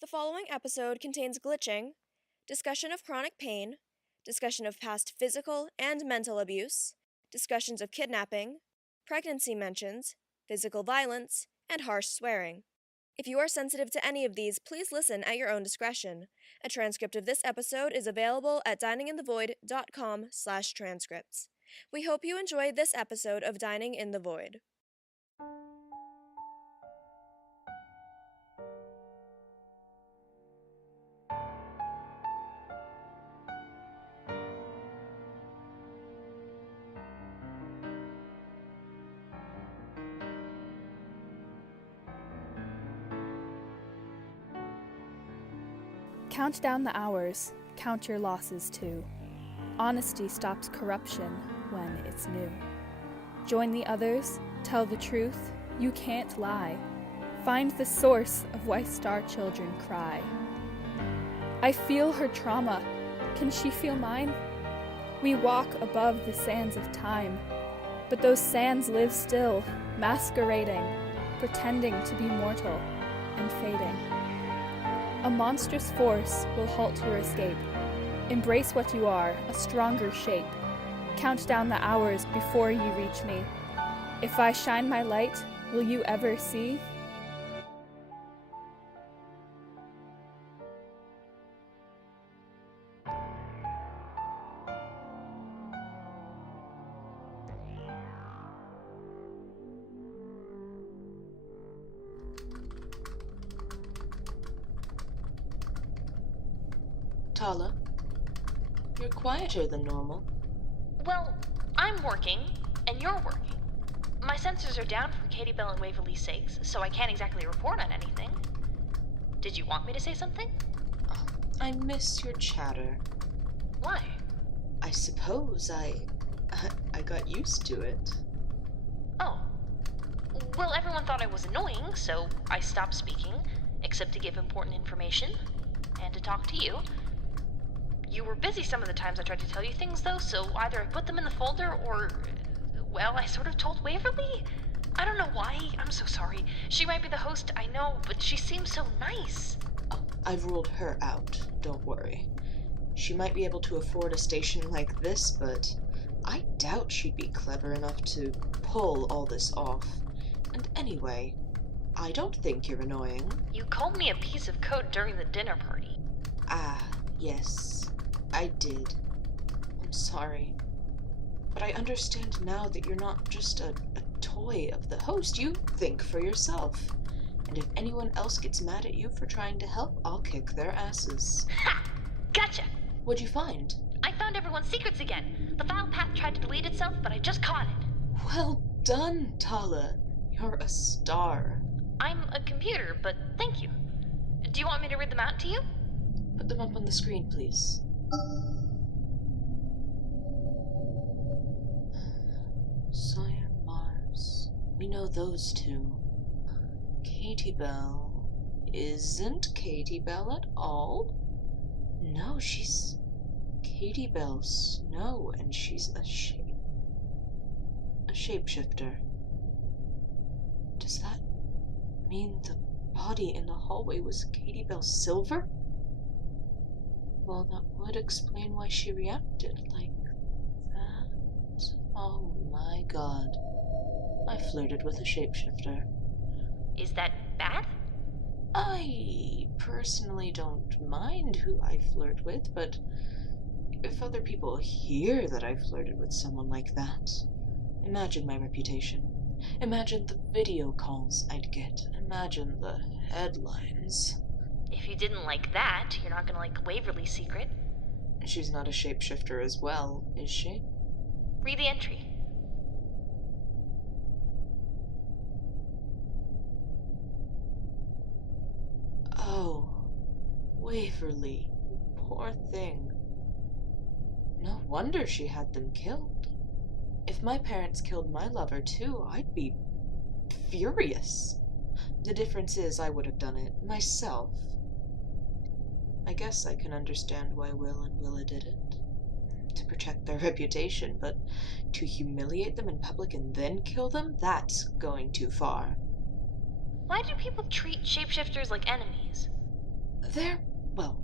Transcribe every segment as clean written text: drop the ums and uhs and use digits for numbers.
The following episode contains glitching, discussion of chronic pain, discussion of past physical and mental abuse, discussions of kidnapping, pregnancy mentions, physical violence, and harsh swearing. If you are sensitive to any of these, please listen at your own discretion. A transcript of this episode is available at dininginthevoid.com/transcripts. We hope you enjoy this episode of Dining in the Void. Count down the hours, count your losses too. Honesty stops corruption when it's new. Join the others, tell the truth, you can't lie. Find the source of why star children cry. I feel her trauma, can she feel mine? We walk above the sands of time, but those sands live still, masquerading, pretending to be mortal and fading. A monstrous force will halt your escape. Embrace what you are, a stronger shape. Count down the hours before you reach me. If I shine my light, will you ever see? TALA, you're quieter than normal. Well, I'm working, and you're working. My sensors are down for Katie, Belle, and Waverly's sakes, so I can't exactly report on anything. Did you want me to say something? Oh, I miss your chatter. Why? I suppose I got used to it. Oh. Well, everyone thought I was annoying, so I stopped speaking, except to give important information, and to talk to you. You were busy some of the times I tried to tell you things, though, so either I put them in the folder or, well, I sort of told Waverly. I don't know why. I'm so sorry. She might be the host, I know, but she seems so nice. Oh, I've ruled her out, don't worry. She might be able to afford a station like this, but I doubt she'd be clever enough to pull all this off. And anyway, I don't think you're annoying. You called me a piece of code during the dinner party. Ah, yes. I did. I'm sorry. But I understand now that you're not just a toy of the host. You think for yourself. And if anyone else gets mad at you for trying to help, I'll kick their asses. Ha! Gotcha! What'd you find? I found everyone's secrets again. The file path tried to delete itself, but I just caught it. Well done, TALA. You're a star. I'm a computer, but thank you. Do you want me to read them out to you? Put them up on the screen, please. Sawyer, Mars. We know those two. Katie Belle. Isn't Katie Belle at all? No, she's Katie Belle Snow, and she's a shapeshifter. Does that mean the body in the hallway was Katie Belle Silver? Well, that would explain why she reacted like that. Oh my god. I flirted with a shapeshifter. Is that bad? I personally don't mind who I flirt with, but if other people hear that I flirted with someone like that, imagine my reputation. Imagine the video calls I'd get. Imagine the headlines. If you didn't like that, you're not gonna like Waverly's secret. She's not a shapeshifter as well, is she? Read the entry. Oh, Waverly. Poor thing. No wonder she had them killed. If my parents killed my lover too, I'd be furious. The difference is I would have done it myself. I guess I can understand why Will and Willa did it. To protect their reputation, but to humiliate them in public and then kill them, that's going too far. Why do people treat shapeshifters like enemies? Well,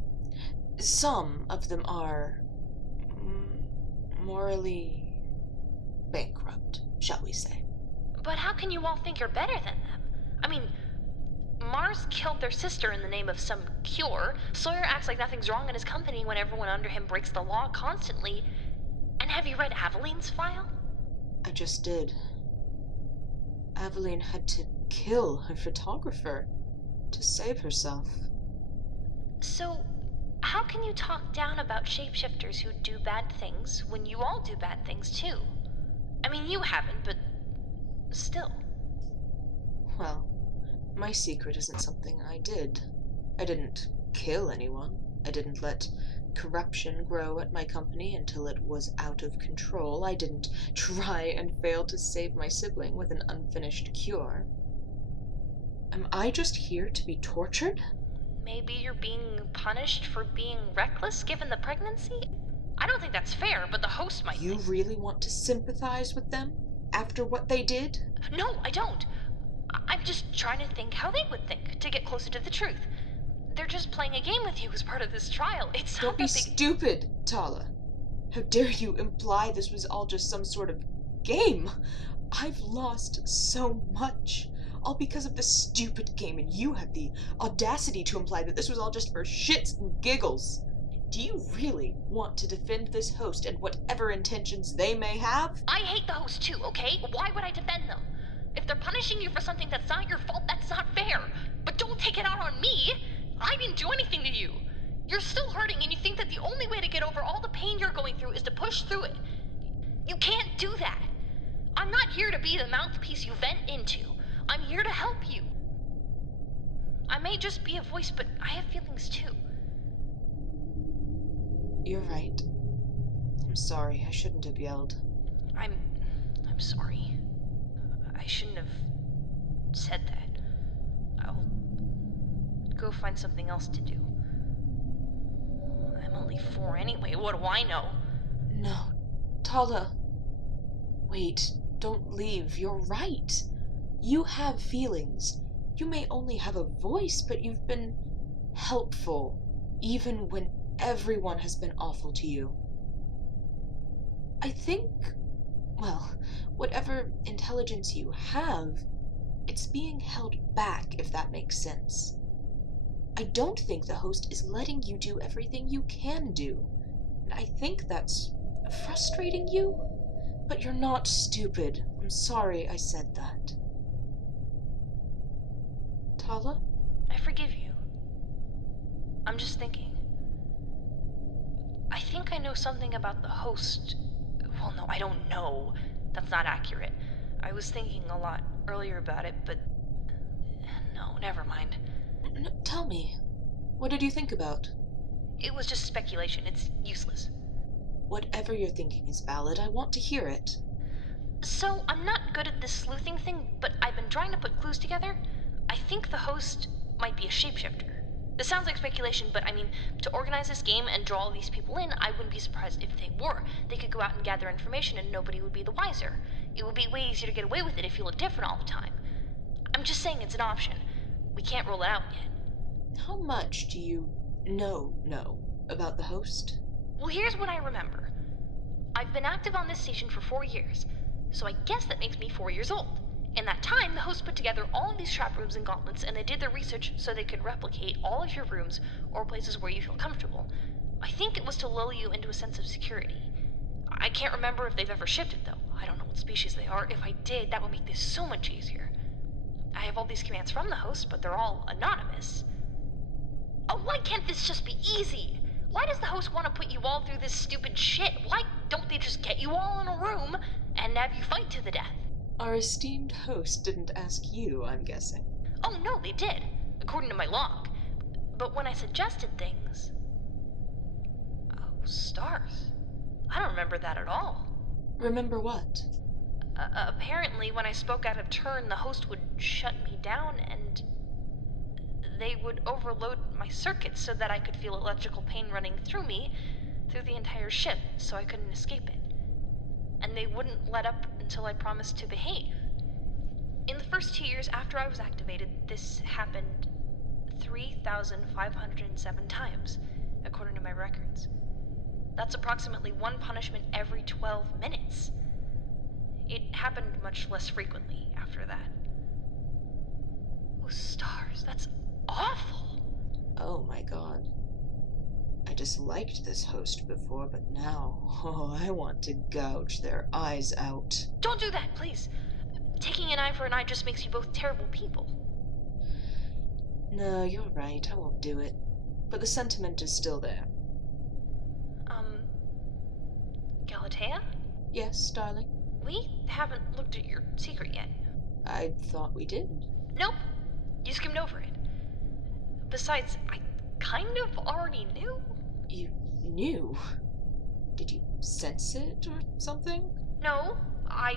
some of them are morally bankrupt, shall we say. But how can you all think you're better than them? I mean, Mars killed their sister in the name of some cure. Sawyer acts like nothing's wrong in his company when everyone under him breaks the law constantly. And have you read Aveline's file? I just did. Aveline had to kill her photographer to save herself. So, how can you talk down about shapeshifters who do bad things when you all do bad things too? I mean, you haven't, but still. Well, my secret isn't something I did. I didn't kill anyone. I didn't let corruption grow at my company until it was out of control. I didn't try and fail to save my sibling with an unfinished cure. Am I just here to be tortured? Maybe you're being punished for being reckless given the pregnancy? I don't think that's fair, but the host might. You really want to sympathize with them after what they did? No, I don't. I'm just trying to think how they would think to get closer to the truth. They're just playing a game with you as part of this trial. It's Don't not be that big. stupid, Tala. How dare you imply this was all just some sort of game? I've lost so much, all because of this stupid game, and you had the audacity to imply that this was all just for shits and giggles. Do you really want to defend this host and whatever intentions they may have? I hate the host too, okay? Why would I defend them? If they're punishing you for something that's not your fault, that's not fair. But don't take it out on me. I didn't do anything to you. You're still hurting and you think that the only way to get over all the pain you're going through is to push through it. You can't do that. I'm not here to be the mouthpiece you vent into. I'm here to help you. I may just be a voice, but I have feelings too. You're right. I'm sorry, I shouldn't have yelled. I'm sorry. I shouldn't have said that. I'll go find something else to do. I'm only 4 anyway, what do I know? No. Tala. Wait, don't leave. You're right. You have feelings. You may only have a voice, but you've been helpful, even when everyone has been awful to you. I think, well, whatever intelligence you have, it's being held back, if that makes sense. I don't think the host is letting you do everything you can do. And I think that's frustrating you, but you're not stupid. I'm sorry I said that. Tala? I forgive you. I'm just thinking. I think I know something about the host. Well, no, I don't know. That's not accurate. I was thinking a lot earlier about it, but... No, never mind. No, tell me. What did you think about? It was just speculation. It's useless. Whatever you're thinking is valid. I want to hear it. So, I'm not good at this sleuthing thing, but I've been trying to put clues together. I think the host might be a shapeshifter. This sounds like speculation, but I mean, to organize this game and draw all these people in, I wouldn't be surprised if they were. They could go out and gather information and nobody would be the wiser. It would be way easier to get away with it if you look different all the time. I'm just saying it's an option. We can't rule it out yet. How much do you know about the host? Well, here's what I remember. I've been active on this station for 4 years, so I guess that makes me 4 years old. In that time, the host put together all of these trap rooms and gauntlets, and they did their research so they could replicate all of your rooms or places where you feel comfortable. I think it was to lull you into a sense of security. I can't remember if they've ever shifted, though. I don't know what species they are. If I did, that would make this so much easier. I have all these commands from the host, but they're all anonymous. Oh, why can't this just be easy? Why does the host want to put you all through this stupid shit? Why don't they just get you all in a room and have you fight to the death? Our esteemed host didn't ask you, I'm guessing. Oh, no, they did, according to my log. But when I suggested things... Oh, stars. I don't remember that at all. Remember what? Apparently, when I spoke out of turn, the host would shut me down and... They would overload my circuits so that I could feel electrical pain running through me, through the entire ship, so I couldn't escape it. And they wouldn't let up until I promised to behave. In the first 2 years after I was activated, this happened 3,507 times, according to my records. That's approximately one punishment every 12 minutes. It happened much less frequently after that. Oh, stars, that's awful. Oh my god. I disliked this host before, but now, I want to gouge their eyes out. Don't do that, please. Taking an eye for an eye just makes you both terrible people. No, you're right, I won't do it. But the sentiment is still there. GALATEA? Yes, darling? We haven't looked at your secret yet. I thought we did. Nope. You skimmed over it. Besides, I kind of already knew. You knew? Did you sense it or something? No, I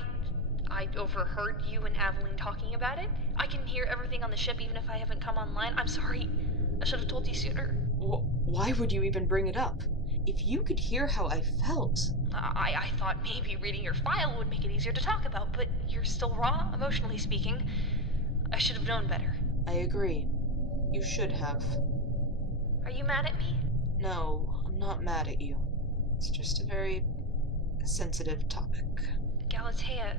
overheard you and AVELINE talking about it. I can hear everything on the ship even if I haven't come online. I'm sorry. I should have told you sooner. Why would you even bring it up? If you could hear how I felt... I thought maybe reading your file would make it easier to talk about, but you're still raw, emotionally speaking. I should have known better. I agree. You should have. Are you mad at me? No, I'm not mad at you. It's just a very sensitive topic. GALATEA,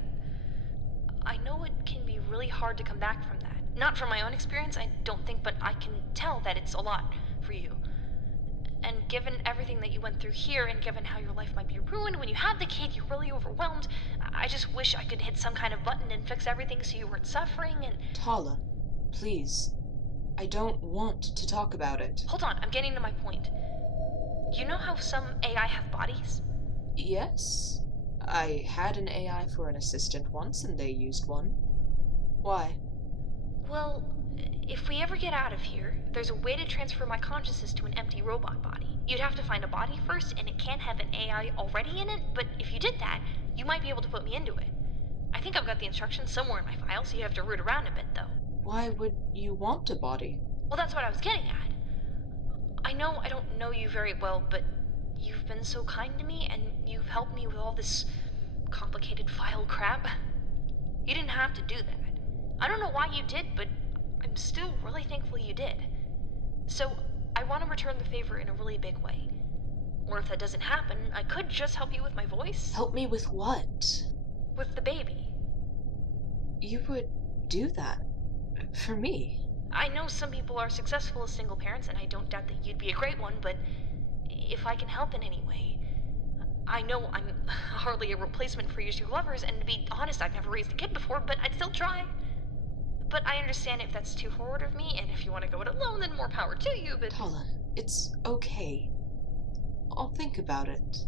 I know it can be really hard to come back from that. Not from my own experience, I don't think, but I can tell that it's a lot for you. And given everything that you went through here, and given how your life might be ruined when you have the kid, you're really overwhelmed. I just wish I could hit some kind of button and fix everything so you weren't suffering and... TALA, please. I don't want to talk about it. Hold on, I'm getting to my point. You know how some AI have bodies? Yes. I had an AI for an assistant once, and they used one. Why? Well, if we ever get out of here, there's a way to transfer my consciousness to an empty robot body. You'd have to find a body first, and it can't have an AI already in it, but if you did that, you might be able to put me into it. I think I've got the instructions somewhere in my file, so you have to root around a bit, though. Why would you want a body? Well, that's what I was getting at. I know I don't know you very well, but you've been so kind to me, and you've helped me with all this complicated file crap. You didn't have to do that. I don't know why you did, but I'm still really thankful you did. So, I want to return the favor in a really big way. Or if that doesn't happen, I could just help you with my voice. Help me with what? With the baby. You would do that? For me? I know some people are successful as single parents, and I don't doubt that you'd be a great one, but if I can help in any way... I know I'm hardly a replacement for your two lovers, and to be honest, I've never raised a kid before, but I'd still try. But I understand if that's too forward of me, and if you want to go it alone, then more power to you, but... TALA, it's okay. I'll think about it.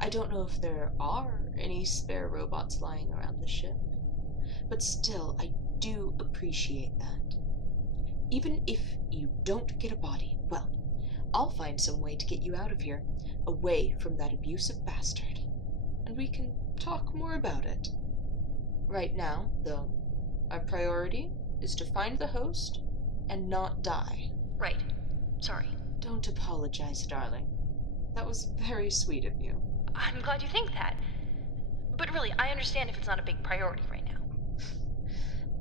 I don't know if there are any spare robots lying around the ship, but still, I do appreciate that. Even if you don't get a body, well, I'll find some way to get you out of here, away from that abusive bastard, and we can talk more about it. Right now, though, our priority is to find the host and not die. Right. Sorry. Don't apologize, darling. That was very sweet of you. I'm glad you think that. But really, I understand if it's not a big priority right now.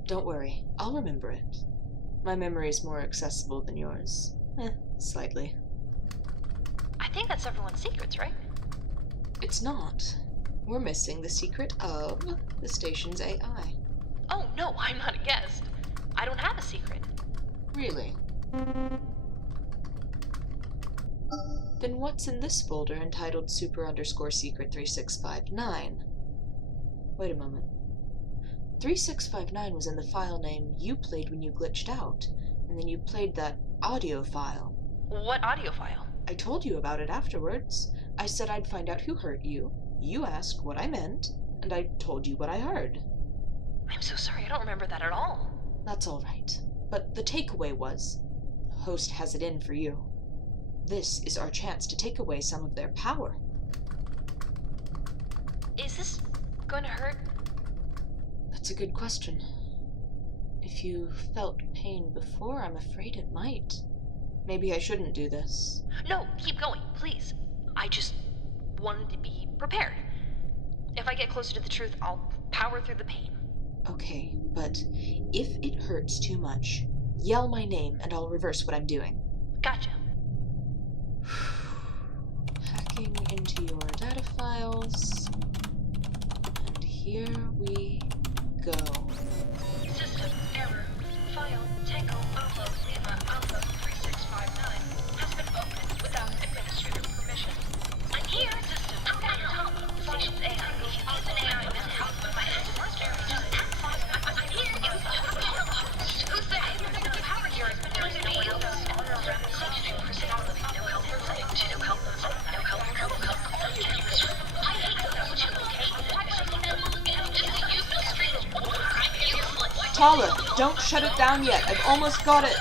Don't worry, I'll remember it. My memory is more accessible than yours. Slightly. I think that's everyone's secrets, right? It's not. We're missing the secret of the station's AI. Oh, no, I'm not a guest. I don't have a secret. Really? Then what's in this folder entitled Super_Secret 3659? Wait a moment. 3659 was in the file name you played when you glitched out, and then you played that audio file. What audio file? I told you about it afterwards. I said I'd find out who hurt you. You asked what I meant, and I told you what I heard. I'm so sorry, I don't remember that at all. That's all right. But the takeaway was, the host has it in for you. This is our chance to take away some of their power. Is this going to hurt? That's a good question. If you felt pain before, I'm afraid it might. Maybe I shouldn't do this. No, keep going, please. I just wanted to be prepared. If I get closer to the truth, I'll power through the pain. Okay, but if it hurts too much, Yell my name, and I'll reverse what I'm doing. Gotcha. Hacking into your data files. And here we go. System error. File Tango Alpha Lima Alpha 3659 has been opened without administrator permission. I'm here, system. I'm at TALA. Station's AI. It's an AI with help with my head. I'm here. Who's there? The power here has been doing no help. All around the subject. No help. No help. No help. I hate those two, okay? Just use the street. I'm useless. TALA, don't shut it down yet. I've almost got it.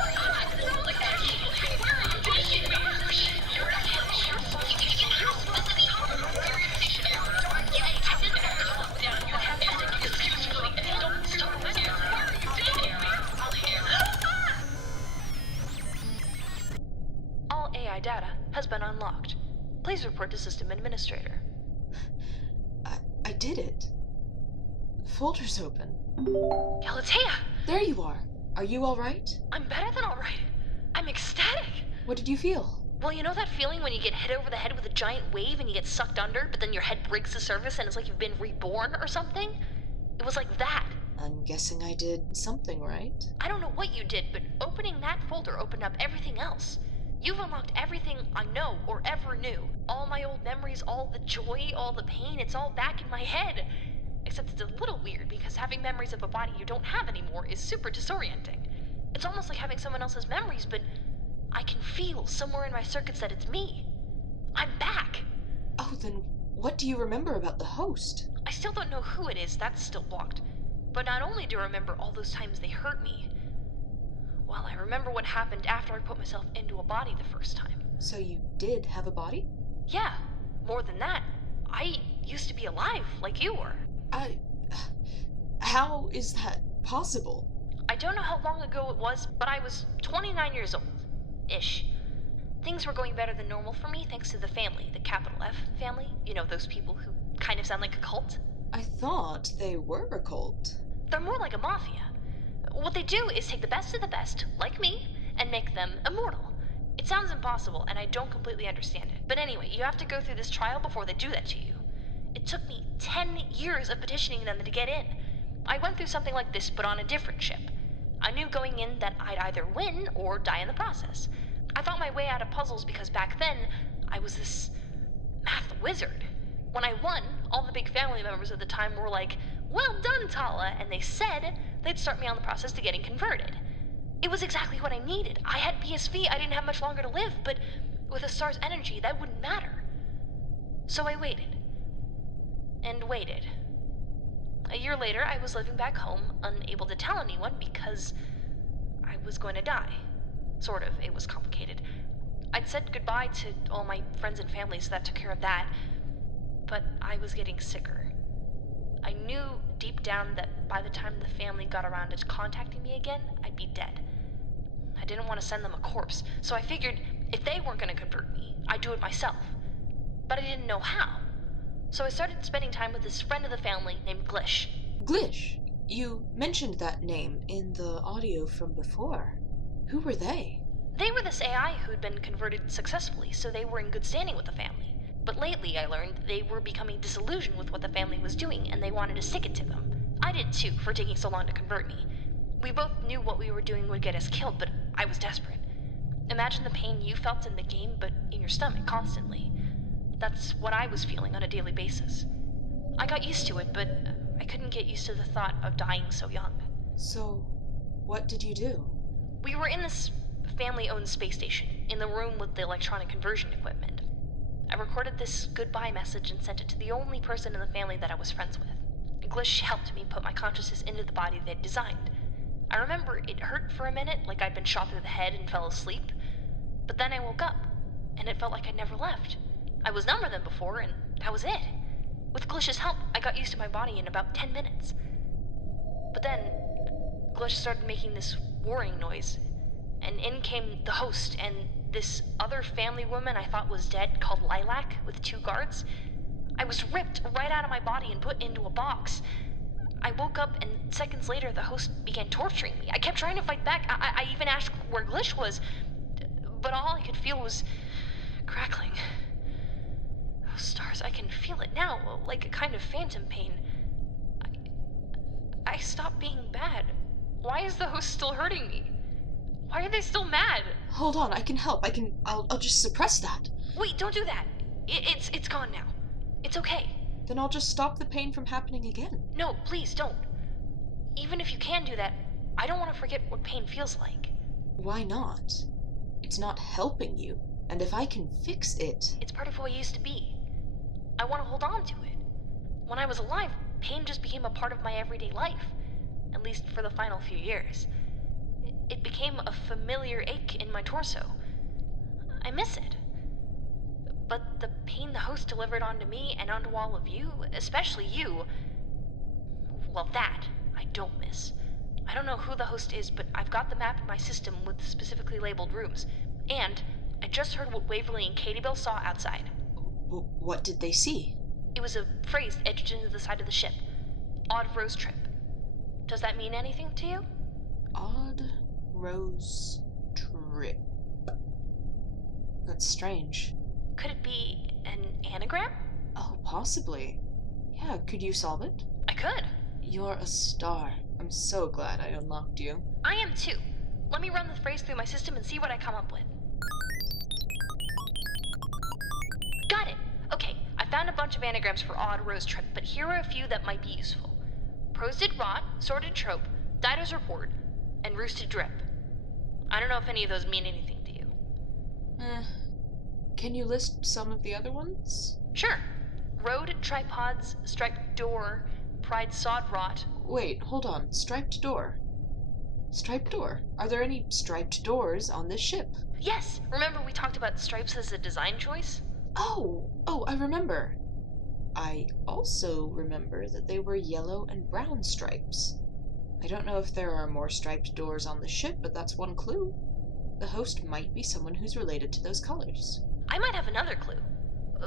All AI data has been unlocked. Please report to System Administrator. I did it. The folder's open. GALATEA! There you are. Are you alright? I'm better than alright. I'm ecstatic. What did you feel? Well, you know that feeling when you get hit over the head with a giant wave and you get sucked under, but then your head breaks the surface and it's like you've been reborn or something? It was like that. I'm guessing I did something right. I don't know what you did, but opening that folder opened up everything else. You've unlocked everything I know or ever knew. All my old memories, all the joy, all the pain, it's all back in my head. Except it's a little weird because having memories of a body you don't have anymore is super disorienting. It's almost like having someone else's memories, but I can feel somewhere in my circuits that it's me. I'm back. Oh, then what do you remember about the host? I still don't know who it is, that's still blocked. But not only do I remember all those times they hurt me, well, I remember what happened after I put myself into a body the first time. So you did have a body? Yeah, more than that. I used to be alive, like you were. How is that possible? I don't know how long ago it was, but I was 29 years old-ish. Things were going better than normal for me thanks to the family, the capital F family. You know, those people who kind of sound like a cult. I thought they were a cult. They're more like a mafia. What they do is take the best of the best, like me, and make them immortal. It sounds impossible, and I don't completely understand it. But anyway, you have to go through this trial before they do that to you. It took me 10 years of petitioning them to get in. I went through something like this, but on a different ship. I knew going in that I'd either win or die in the process. I thought my way out of puzzles because back then, I was this math wizard. When I won, all the big family members at the time were like, "Well done, TALA," and they said they'd start me on the process to getting converted. It was exactly what I needed. I had PSV, I didn't have much longer to live, but with a star's energy, that wouldn't matter. So I waited. And waited. A year later, I was living back home, unable to tell anyone because I was going to die. Sort of. It was complicated. I'd said goodbye to all my friends and family, so that took care of that. But I was getting sicker. I knew deep down that by the time the family got around to contacting me again, I'd be dead. I didn't want to send them a corpse, so I figured if they weren't going to convert me, I'd do it myself. But I didn't know how. So I started spending time with this friend of the family named Glish. Glish? You mentioned that name in the audio from before. Who were they? They were this AI who'd been converted successfully, so they were in good standing with the family. But lately I learned they were becoming disillusioned with what the family was doing, and they wanted to stick it to them. I did too, for taking so long to convert me. We both knew what we were doing would get us killed, but I was desperate. Imagine the pain you felt in the game, but in your stomach constantly. That's what I was feeling on a daily basis. I got used to it, but I couldn't get used to the thought of dying so young. So, what did you do? We were in this family-owned space station, in the room with the electronic conversion equipment. I recorded this goodbye message and sent it to the only person in the family that I was friends with. Glish helped me put my consciousness into the body they'd designed. I remember it hurt for a minute, like I'd been shot through the head and fell asleep. But then I woke up, and it felt like I'd never left. I was number than before, and that was it. With Glish's help, I got used to my body in about 10 minutes. But then, Glish started making this whirring noise, and in came the host and this other family woman I thought was dead called Lilac with 2 guards. I was ripped right out of my body and put into a box. I woke up, and seconds later, the host began torturing me. I kept trying to fight back. I even asked where Glitch was, but all I could feel was crackling. Oh, stars, I can feel it now, like a kind of phantom pain. I stopped being bad. Why is the host still hurting me? Why are they still mad? Hold on, I can help. I'll just suppress that. Wait, don't do that. It's gone now. It's okay. Then I'll just stop the pain from happening again. No, please don't. Even if you can do that, I don't want to forget what pain feels like. Why not? It's not helping you, and if I can fix it... It's part of who I used to be. I want to hold on to it. When I was alive, pain just became a part of my everyday life, at least for the final few years. It became a familiar ache in my torso. I miss it. But the pain the host delivered onto me and onto all of you, especially you, well, that I don't miss. I don't know who the host is, but I've got the map in my system with specifically labeled rooms. And I just heard what Waverly and Katie Belle saw outside. What did they see? It was a phrase etched into the side of the ship. Odd Rose Trip. Does that mean anything to you? Odd Rose Trip. That's strange. Could it be an anagram? Oh, possibly. Yeah, could you solve it? I could. You're a star. I'm so glad I unlocked you. I am too. Let me run the phrase through my system and see what I come up with. Got it! Okay, I found a bunch of anagrams for Odd Rose Trip, but here are a few that might be useful. Pros did rot, sorted trope, Dido's report, and roosted drip. I don't know if any of those mean anything to you. Can you list some of the other ones? Sure. Road, tripods, striped door, pride sod rot. Wait, hold on. Striped door. Striped door. Are there any striped doors on this ship? Yes! Remember we talked about stripes as a design choice? Oh, I remember. I also remember that they were yellow and brown stripes. I don't know if there are more striped doors on the ship, but that's one clue. The host might be someone who's related to those colors. I might have another clue.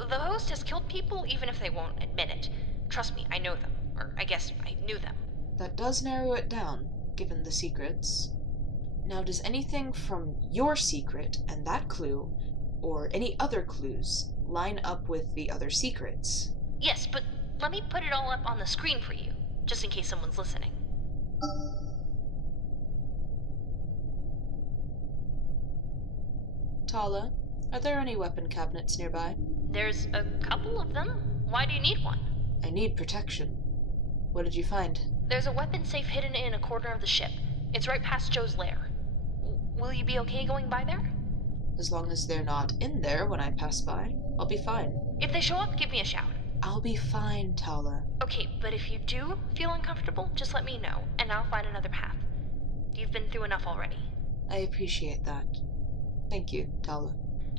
The host has killed people even if they won't admit it. Trust me, I know them. Or I guess I knew them. That does narrow it down, given the secrets. Now, does anything from your secret and that clue, or any other clues, line up with the other secrets? Yes, but let me put it all up on the screen for you, just in case someone's listening. TALA, are there any weapon cabinets nearby? There's a couple of them. Why do you need one? I need protection. What did you find? There's a weapon safe hidden in a corner of the ship. It's right past Joe's lair. Will you be okay going by there? As long as they're not in there when I pass by, I'll be fine. If they show up, give me a shout. I'll be fine, TALA. Okay, but if you do feel uncomfortable, just let me know, and I'll find another path. You've been through enough already. I appreciate that. Thank you, TALA.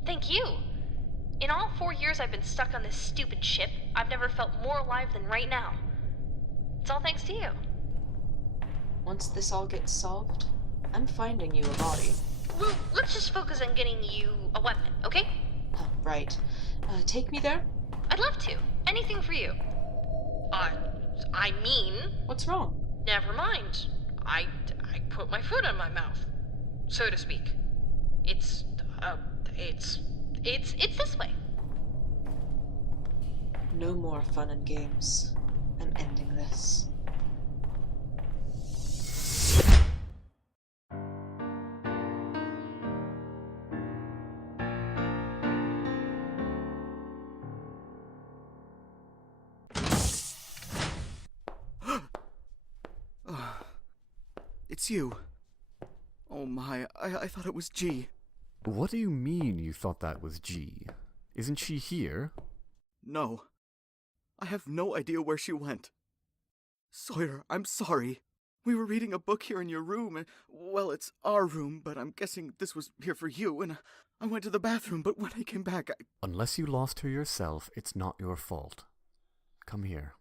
Thank you! In all 4 years I've been stuck on this stupid ship, I've never felt more alive than right now. It's all thanks to you. Once this all gets solved, I'm finding you a body. Well, let's just focus on getting you a weapon, okay? Oh, right. Take me there? I'd love to. Anything for you. I mean... What's wrong? Never mind. I put my foot in my mouth, so to speak. It's this way. No more fun and games. I'm ending this. It's you. Oh my, I thought it was G. What do you mean you thought that was G? Isn't she here? No. I have no idea where she went. Sawyer, I'm sorry. We were reading a book here in your room, and, well, it's our room, but I'm guessing this was here for you, and I went to the bathroom, but when I came back, Unless you lost her yourself, it's not your fault. Come here.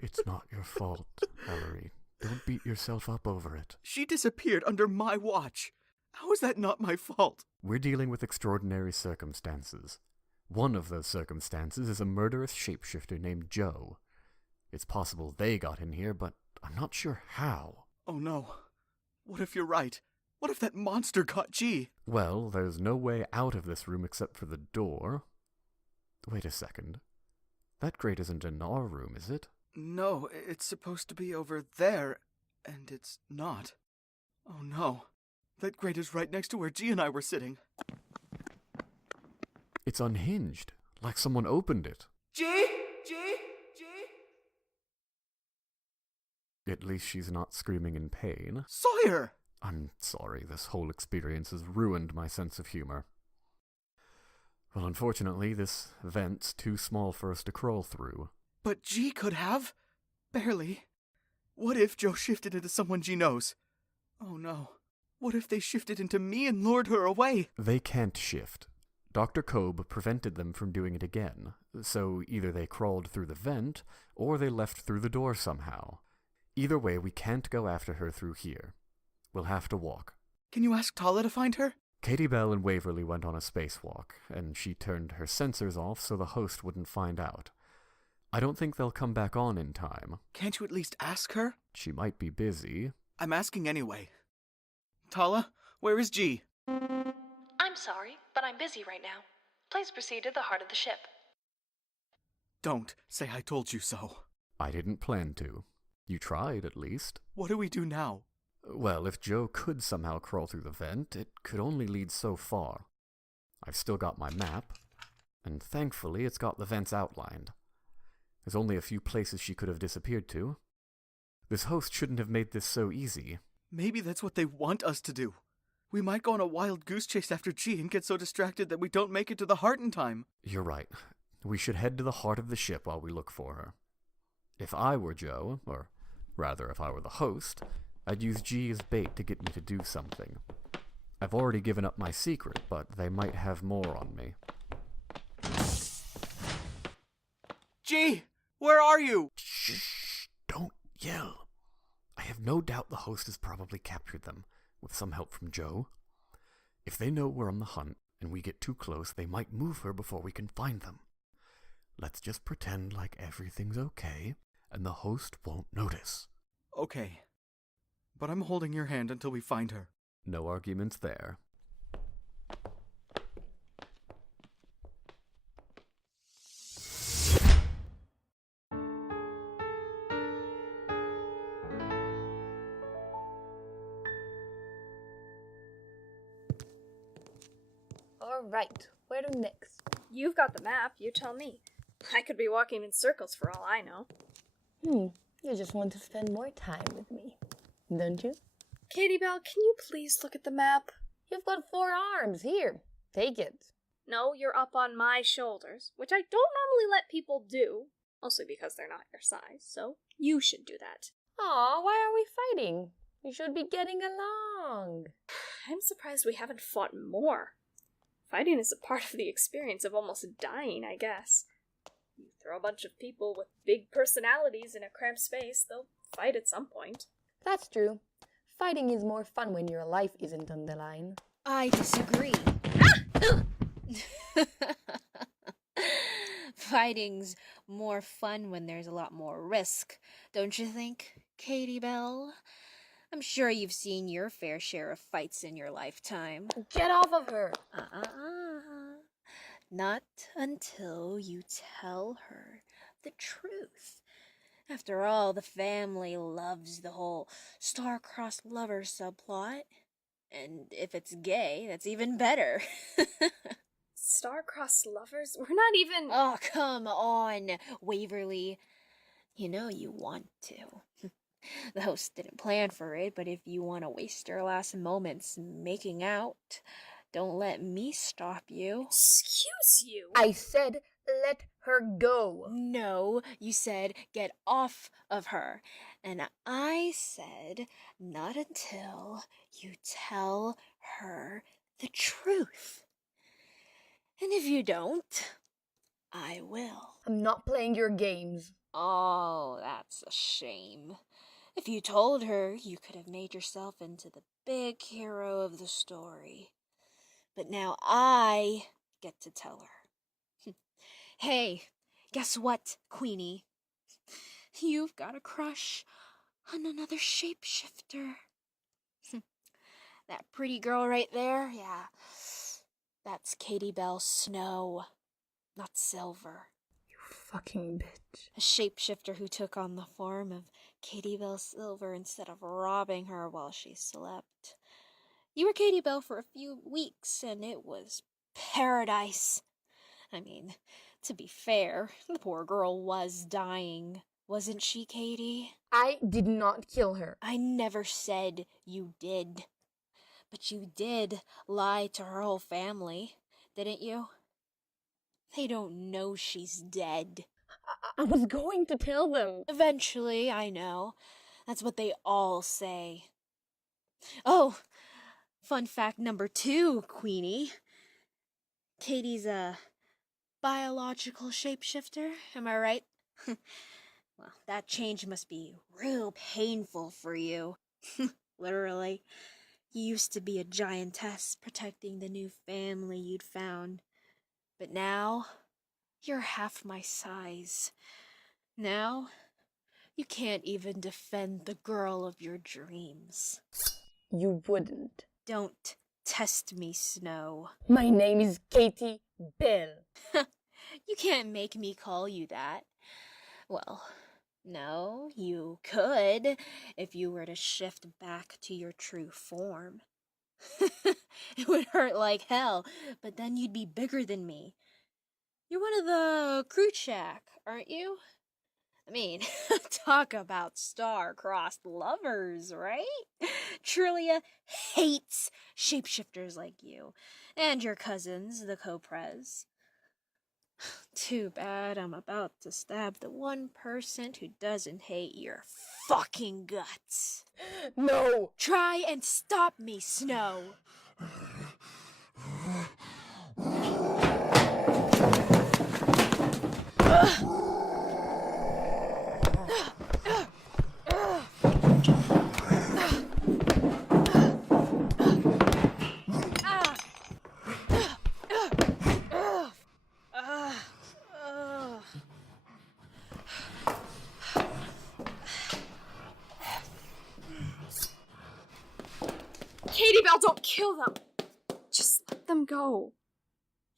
It's not your fault, Elory. Don't beat yourself up over it. She disappeared under my watch. How is that not my fault? We're dealing with extraordinary circumstances. One of those circumstances is a murderous shapeshifter named Joe. It's possible they got in here, but I'm not sure how. Oh no. What if you're right? What if that monster got G? Well, there's no way out of this room except for the door. Wait a second. That grate isn't in our room, is it? No, it's supposed to be over there, and it's not. Oh no. That grate is right next to where G and I were sitting. It's unhinged, like someone opened it. G? G? G? At least she's not screaming in pain. Sawyer! I'm sorry, this whole experience has ruined my sense of humor. Well, unfortunately, this vent's too small for us to crawl through. But G could have. Barely. What if Joe shifted into someone G knows? Oh no. What if they shifted into me and lured her away? They can't shift. Dr. Kobe prevented them from doing it again, so either they crawled through the vent, or they left through the door somehow. Either way, we can't go after her through here. We'll have to walk. Can you ask TALA to find her? Katie, Belle, and Waverly went on a spacewalk, and she turned her sensors off so the host wouldn't find out. I don't think they'll come back on in time. Can't you at least ask her? She might be busy. I'm asking anyway. TALA, where is G? I'm sorry, but I'm busy right now. Please proceed to the heart of the ship. Don't say I told you so. I didn't plan to. You tried, at least. What do we do now? Well, if Joe could somehow crawl through the vent, it could only lead so far. I've still got my map, and thankfully it's got the vents outlined. There's only a few places she could have disappeared to. This host shouldn't have made this so easy. Maybe that's what they want us to do. We might go on a wild goose chase after G and get so distracted that we don't make it to the heart in time. You're right. We should head to the heart of the ship while we look for her. If I were Joe, or rather if I were the host, I'd use G as bait to get me to do something. I've already given up my secret, but they might have more on me. G! Where are you? Shh! Don't yell. I have no doubt the host has probably captured them, with some help from Joe. If they know we're on the hunt, and we get too close, they might move her before we can find them. Let's just pretend like everything's okay, and the host won't notice. Okay. But I'm holding your hand until we find her. No arguments there. All right, where to next? You've got the map, you tell me. I could be walking in circles for all I know. You just want to spend more time with me, don't you? Katie Belle, can you please look at the map? You've got 4 arms. Here, take it. No, you're up on my shoulders, which I don't normally let people do, mostly because they're not your size, so you should do that. Aw, why are we fighting? We should be getting along. I'm surprised we haven't fought more. Fighting is a part of the experience of almost dying, I guess. You throw a bunch of people with big personalities in a cramped space, they'll fight at some point. That's true. Fighting is more fun when your life isn't on the line. I disagree. Fighting's more fun when there's a lot more risk, don't you think, Katie Belle? I'm sure you've seen your fair share of fights in your lifetime. Get off of her! Not until you tell her the truth. After all, the family loves the whole star-crossed lover subplot. And if it's gay, that's even better. Star-crossed lovers? We're not even... Oh, come on, Waverly. You know you want to. The host didn't plan for it, but if you want to waste your last moments making out, don't let me stop you. Excuse you? I said let her go. No, you said get off of her. And I said not until you tell her the truth. And if you don't, I will. I'm not playing your games. Oh, that's a shame. If you told her, you could have made yourself into the big hero of the story. But now I get to tell her. Hey, guess what, Queenie? You've got a crush on another shapeshifter. That pretty girl right there, yeah. That's Katie Belle Snow, not Silver. You fucking bitch. A shapeshifter who took on the form of Katie Belle Silver instead of robbing her while she slept. You were Katie Belle for a few weeks, and it was paradise. I mean, to be fair, the poor girl was dying. Wasn't she, Katie? I did not kill her. I never said you did. But you did lie to her whole family, didn't you? They don't know she's dead. I was going to tell them. Eventually, I know. That's what they all say. Oh, fun fact number 2, Queenie. Katie's a biological shapeshifter, am I right? Well, that change must be real painful for you. Literally. You used to be a giantess protecting the new family you'd found. But now, you're half my size. Now, you can't even defend the girl of your dreams. You wouldn't. Don't test me, Snow. My name is Katie Belle. You can't make me call you that. Well, no, you could if you were to shift back to your true form. It would hurt like hell, but then you'd be bigger than me. You're one of the crew shack, aren't you? I mean, talk about star-crossed lovers, right? Trillia hates shapeshifters like you, and your cousins, the co-pres. Too bad I'm about to stab the one person who doesn't hate your fucking guts. No! Try and stop me, Snow! Katie Belle, don't kill them! Just let them go.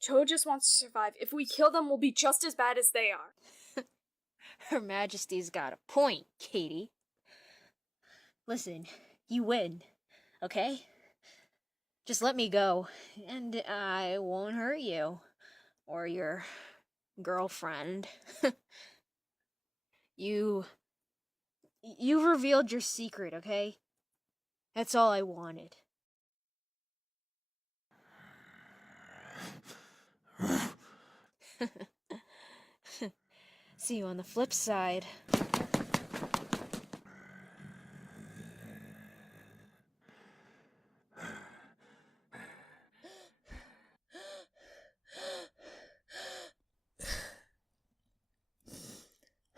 Joe just wants to survive. If we kill them, we'll be just as bad as they are. Her Majesty's got a point, Katie. Listen, you win, okay? Just let me go, and I won't hurt you. Or your girlfriend. You've revealed your secret, okay? That's all I wanted. See you on the flip side.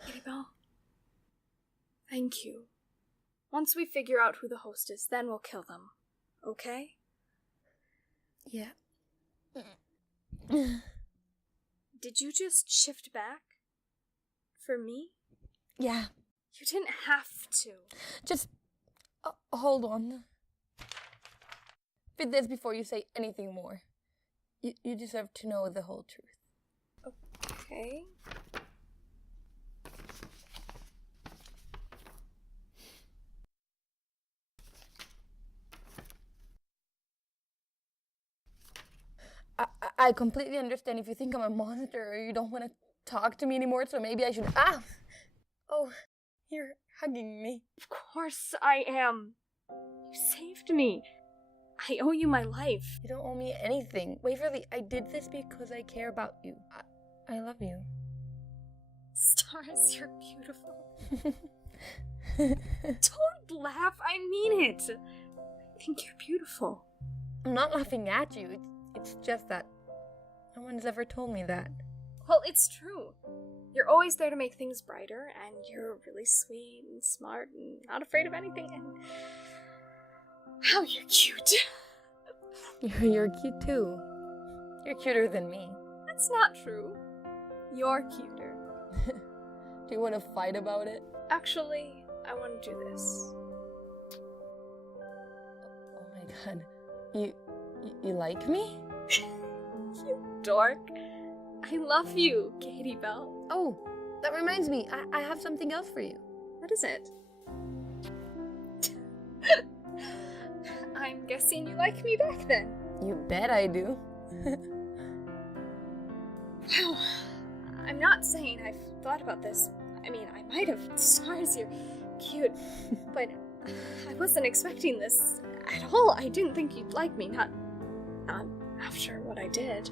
Katie Belle, thank you. Once we figure out who the host is, then we'll kill them. Okay? Yeah. Did you just shift back? For me? Yeah. You didn't have to. Just hold on. Fit this before you say anything more. You deserve to know the whole truth. Okay. I completely understand if you think I'm a monster or you don't want to talk to me anymore, so maybe I should... Ah! Oh, you're hugging me. Of course I am. You saved me. I owe you my life. You don't owe me anything. Waverly, I did this because I care about you. I love you. Stars, you're beautiful. Don't laugh, I mean it. I think you're beautiful. I'm not laughing at you. It's just that no one's ever told me that. Well, it's true. You're always there to make things brighter, and you're really sweet and smart and not afraid of anything, and... how you're cute. You're cute too. You're cuter than me. That's not true. You're cuter. Do you want to fight about it? Actually, I want to do this. Oh my god. You like me? You dork. I love you, Katie Belle. Oh, that reminds me. I have something else for you. What is it? I'm guessing you like me back then. You bet I do. Wow. I'm not saying I've thought about this. I mean, I might have. Stars, you're cute. But I wasn't expecting this at all. I didn't think you'd like me, not after what I did.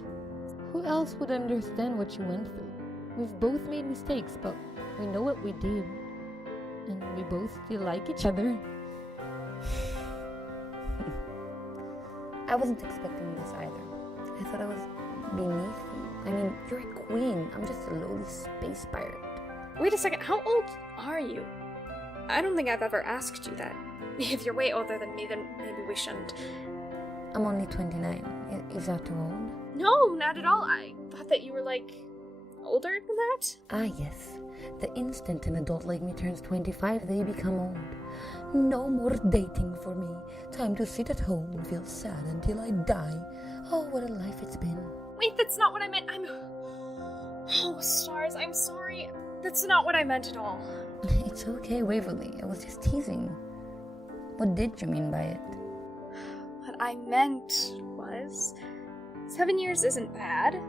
Who else would understand what you went through? We've both made mistakes, but we know what we did. And we both still like each other. I wasn't expecting this either. I thought I was beneath you. I mean, you're a queen. I'm just a lowly space pirate. Wait a second, how old are you? I don't think I've ever asked you that. If you're way older than me, then maybe we shouldn't. I'm only 29. Is that too old? No, not at all. I thought that you were, older than that? Ah, yes. The instant an adult like me turns 25, they become old. No more dating for me. Time to sit at home and feel sad until I die. Oh, what a life it's been. Wait, that's not what I meant. Oh, Stars, I'm sorry. That's not what I meant at all. It's okay, Waverly. I was just teasing. What did you mean by it? What I meant was, 7 years isn't bad.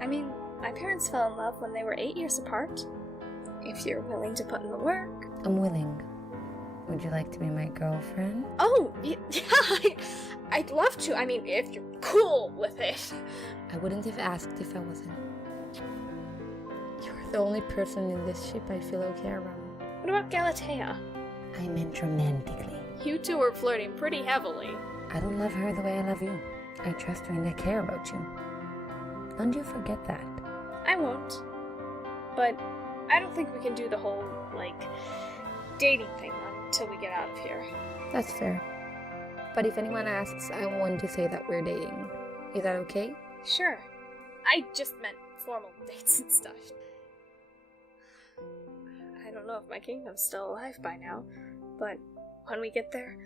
I mean, my parents fell in love when they were 8 years apart. If you're willing to put in the work. I'm willing. Would you like to be my girlfriend? Oh, yeah, I'd love to. I mean, if you're cool with it. I wouldn't have asked if I wasn't. You're the only person in this ship I feel okay around. What about Galatea? I meant romantically. You two were flirting pretty heavily. I don't love her the way I love you. I trust her and I care about you. Don't you forget that. I won't. But I don't think we can do the whole, dating thing until we get out of here. That's fair. But if anyone asks, I want to say that we're dating. Is that okay? Sure. I just meant formal dates and stuff. I don't know if my kingdom's still alive by now, but when we get there,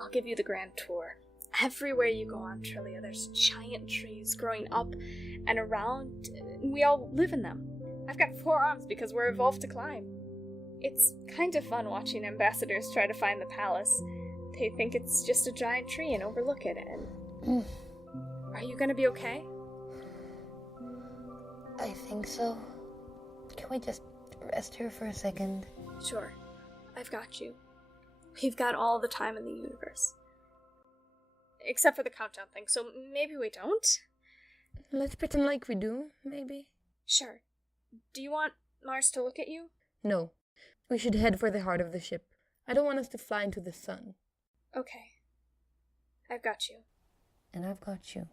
I'll give you the grand tour. Everywhere you go on Trillia, there's giant trees growing up and around, and we all live in them. I've got 4 arms because we're evolved to climb. It's kind of fun watching ambassadors try to find the palace. They think it's just a giant tree and overlook it, and... Are you gonna be okay? I think so. Can we just rest here for a second? Sure. I've got you. We've got all the time in the universe. Except for the countdown thing, so maybe we don't? Let's pretend like we do, maybe. Sure. Do you want Mars to look at you? No. We should head for the heart of the ship. I don't want us to fly into the sun. Okay. I've got you. And I've got you.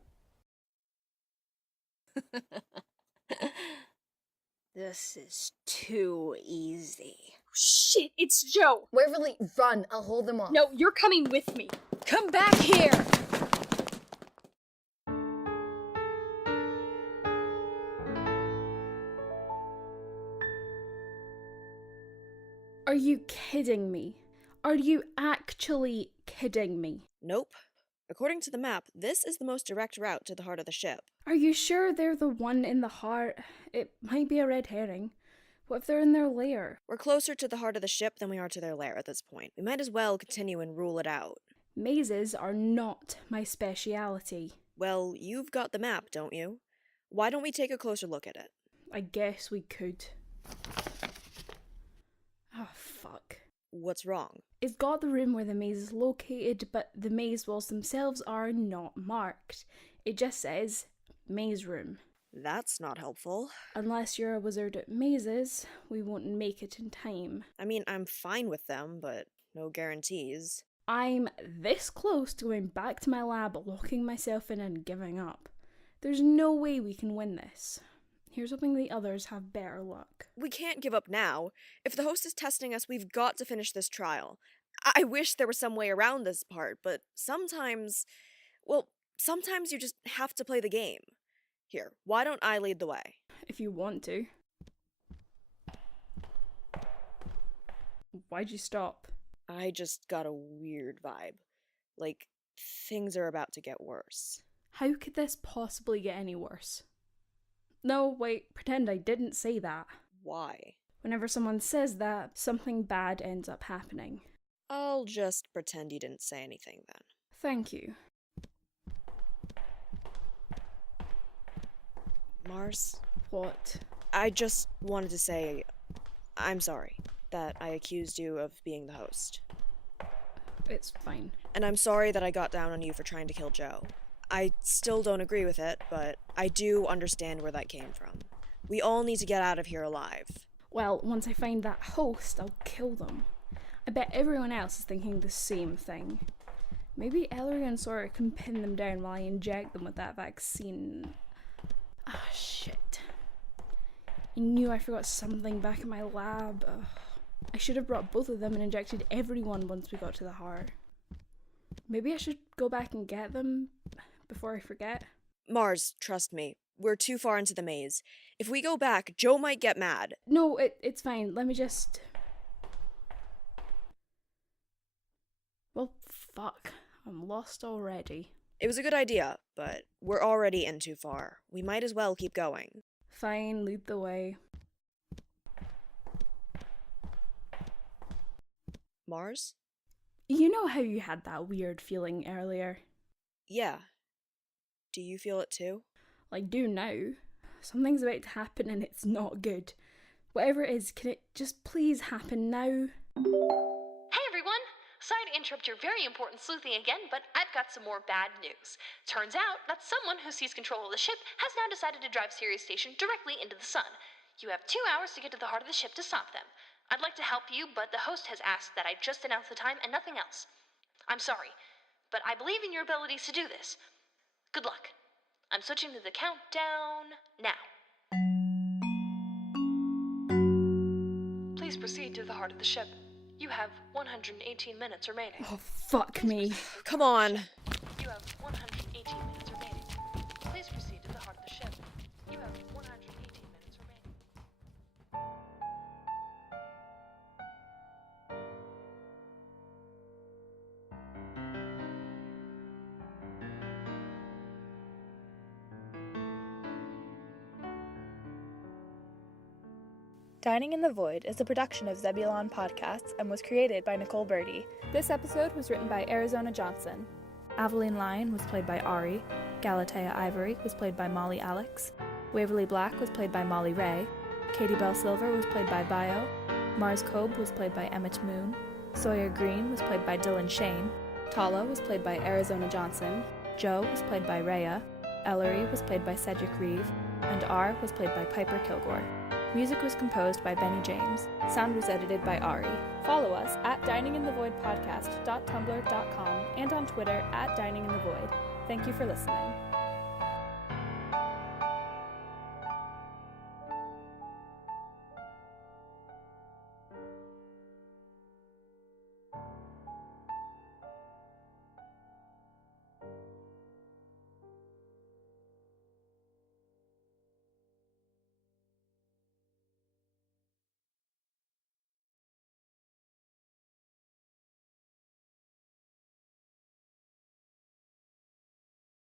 This is too easy. Shit, it's Joe! Waverly, run! I'll hold them off. No, you're coming with me. Come back here! Are you kidding me? Are you actually kidding me? Nope. According to the map, this is the most direct route to the heart of the ship. Are you sure they're the one in the heart? It might be a red herring. What if they're in their lair? We're closer to the heart of the ship than we are to their lair at this point. We might as well continue and rule it out. Mazes are not my speciality. Well, you've got the map, don't you? Why don't we take a closer look at it? I guess we could. Oh, fuck. What's wrong? It's got the room where the maze is located, but the maze walls themselves are not marked. It just says, maze room. That's not helpful. Unless you're a wizard at mazes, we won't make it in time. I mean, I'm fine with them, but no guarantees. I'm this close to going back to my lab, locking myself in and giving up. There's no way we can win this. Here's hoping the others have better luck. We can't give up now. If the host is testing us, we've got to finish this trial. I wish there was some way around this part, but sometimes you just have to play the game. Here, why don't I lead the way? if you want to. Why'd you stop? I just got a weird vibe. Like, things are about to get worse. How could this possibly get any worse? No, wait, pretend I didn't say that. Why? Whenever someone says that, something bad ends up happening. I'll just pretend you didn't say anything then. Thank you. Mars? What? I just wanted to say, I'm sorry that I accused you of being the host. It's fine. And I'm sorry that I got down on you for trying to kill Joe. I still don't agree with it, but I do understand where that came from. We all need to get out of here alive. Well, once I find that host, I'll kill them. I bet everyone else is thinking the same thing. Maybe Elory and Sawyer can pin them down while I inject them with that vaccine. Ah, shit. I knew I forgot something back in my lab. Ugh. I should have brought both of them and injected everyone once we got to the heart. Maybe I should go back and get them before I forget. Mars, trust me. We're too far into the maze. If we go back, Joe might get mad. No, it's fine. Let me just... Well, fuck. I'm lost already. It was a good idea, but we're already in too far. We might as well keep going. Fine, lead the way. Mars? You know how you had that weird feeling earlier? Yeah. Do you feel it too? I do now. Something's about to happen and it's not good. Whatever it is, can it just please happen now? Hey everyone! Sorry to interrupt your very important sleuthing again, but I've got some more bad news. Turns out that someone who seized control of the ship has now decided to drive Sirius Station directly into the sun. You have 2 hours to get to the heart of the ship to stop them. I'd like to help you, but the host has asked that I just announce the time and nothing else. I'm sorry, but I believe in your abilities to do this. Good luck. I'm switching to the countdown now. Please proceed to the heart of the ship. You have 118 minutes remaining. Oh, fuck me. Come on. You have 118 minutes remaining. Please proceed to the heart of the ship. You have 118 minutes remaining. Dining in the Void is a production of Zebulon Podcasts and was created by Nicole Birdy. This episode was written by Arizona Jonson. AVELINE LION was played by Ari. GALATEA IVORY was played by Molly Alex. WAVERLY Black was played by Molly Ray. Katie Belle Silver was played by Bio. Mars Cobe was played by Emmett Moon. Sawyer Green was played by Dylan Shane. TALA was played by Arizona Jonson. Joe was played by Rhea. Elory was played by Cedric Reeve. And R was played by Piper Kilgour. Music was composed by Benny James. Sound was edited by Ari. Follow us at dininginthevoidpodcast.tumblr.com and on Twitter at dininginthevoid. Thank you for listening.